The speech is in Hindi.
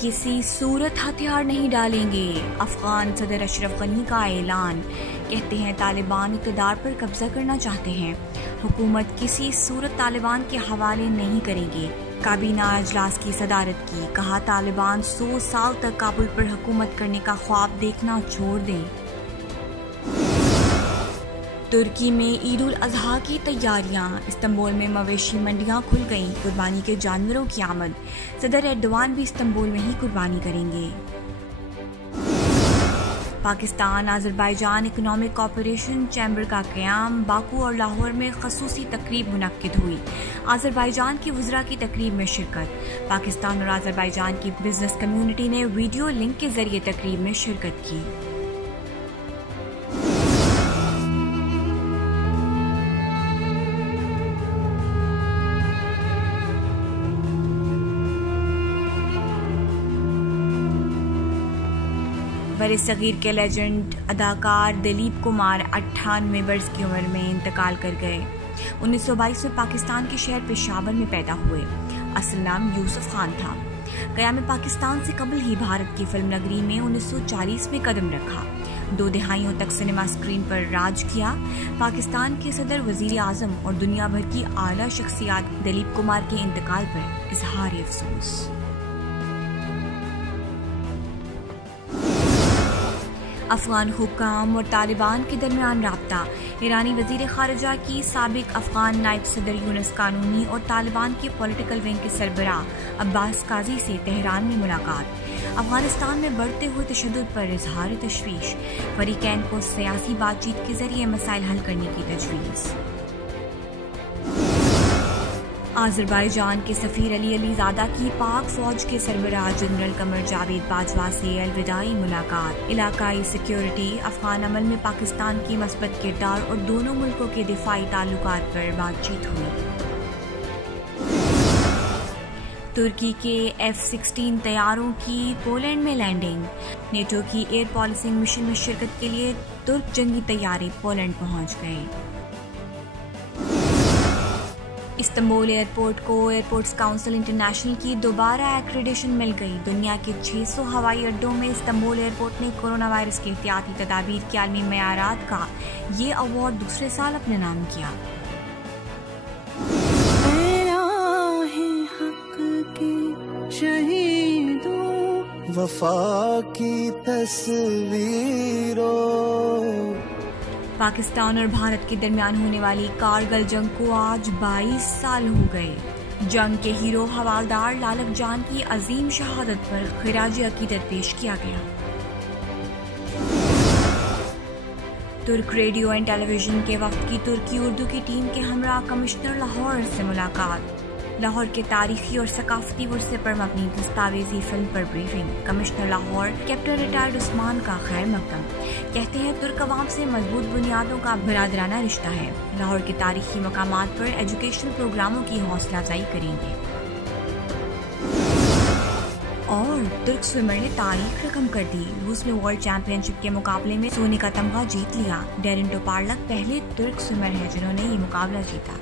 किसी सूरत हथियार नहीं डालेंगे, अफगान सदर अशरफ गनी का ऐलान। कहते हैं तालिबान इक़्तिदार पर कब्जा करना चाहते हैं, हुकूमत किसी सूरत तालिबान के हवाले नहीं करेंगे। काबीना अजलास की सदारत की, कहा तालिबान 100 साल तक काबुल पर हुकूमत करने का ख्वाब देखना छोड़ दें। तुर्की में ईद उल अजहा की तैयारियां, इस्तांबुल में मवेशी मंडियां खुल गईं, कुर्बानी के जानवरों की आमद। सदर एर्दोआन भी इस्तांबुल में ही कुर्बानी करेंगे। Pakistan Azerbaijan economic cooperation chamber का क़याम, बाकू और लाहौर में ख़ुसूसी तकरीब मुनक्किद हुई। अज़रबैजान की वज़रा की तकरीब में शिरकत। पाकिस्तान और अज़रबैजान की बिजनेस कम्युनिटी ने वीडियो लिंक के जरिए तकरीब में शिरकत की। बरसगीर के लेजेंड अदाकार दिलीप कुमार 98 बरस की उम्र में इंतकाल कर गए। 1922 में पाकिस्तान के शहर पेशावर में पैदा हुए। असल नाम यूसुफ खान था। क़याम पाकिस्तान से कबल ही भारत की फिल्म नगरी में 1940 में कदम रखा। 2 दहाइयों तक सिनेमा स्क्रीन पर राज किया। पाकिस्तान के सदर, वजीर आजम और दुनिया भर की आला शख्सियात दिलीप कुमार के इंतकाल पर इजहार अफसोस। अफगान हुक्काम और तालिबान के दरमियान राब्ता। ईरानी वजीर खारजा की साबिक अफगान नायब सदर यूनुस कानूनी और तालिबान के पॉलिटिकल विंग के सरबराह अब्बास काजी से तेहरान में मुलाकात। अफगानिस्तान में बढ़ते हुए तशद्दुद पर इजहार तशवीश। फरीकैन को सियासी बातचीत के जरिए मसाइल हल करने की तजवीज़। अज़रबैजान के सफ़ीर अली अलीज़ादा की पाक फौज के सरबराह जनरल कमर जावेद बाजवा से अलविदाई मुलाकात। इलाकाई सिक्योरिटी, अफगान अमल में पाकिस्तान की मस्बत किरदार और दोनों मुल्कों के दिफाई ताल्लुकात पर बातचीत हुई। तुर्की के F-16 तैयारों की पोलैंड में लैंडिंग। नेटो की एयर पॉलिसिंग मिशन में शिरकत के लिए तुर्क जंगी तैयारे पोलैंड पहुंच गए। इस्तांबुल एयरपोर्ट को एयरपोर्ट्स काउंसिल इंटरनेशनल की दोबारा एक्रेडिशन मिल गई। दुनिया के 600 हवाई अड्डों में इस्तांबुल एयरपोर्ट ने कोरोना वायरस के एहतियाती तदाबीर के आलमी मयारात का ये अवार्ड दूसरे साल अपने नाम किया। वफा की तस्वीरों। पाकिस्तान और भारत के दरमियान होने वाली कारगिल जंग को आज 22 साल हो गए। जंग के हीरो हवालदार लालक जान की अजीम शहादत पर खिराज अकीदत पेश किया गया। तुर्क रेडियो एंड टेलीविजन के वक्त की तुर्की उर्दू की टीम के हमरा कमिश्नर लाहौर से मुलाकात। लाहौर के तारीखी और सकाफती वर्से पर मबनी दस्तावेजी फिल्म पर briefing. Commissioner Lahore captain retired Usman का खैर मकदम। कहते हैं तुर्क अवाम से मजबूत बुनियादों का बरादराना रिश्ता है। लाहौर के तारीखी मकामात पर एजुकेशनल प्रोग्रामों की हौसला अफजाई करेंगे। और तुर्क स्विमर ने तारीख रकम कर दी। रूस में वर्ल्ड चैंपियनशिप के मुकाबले में सोने का तमगा जीत लिया। डेरिन टोपार्लक पहले तुर्क स्विमर है जिन्होंने ये मुकाबला जीता।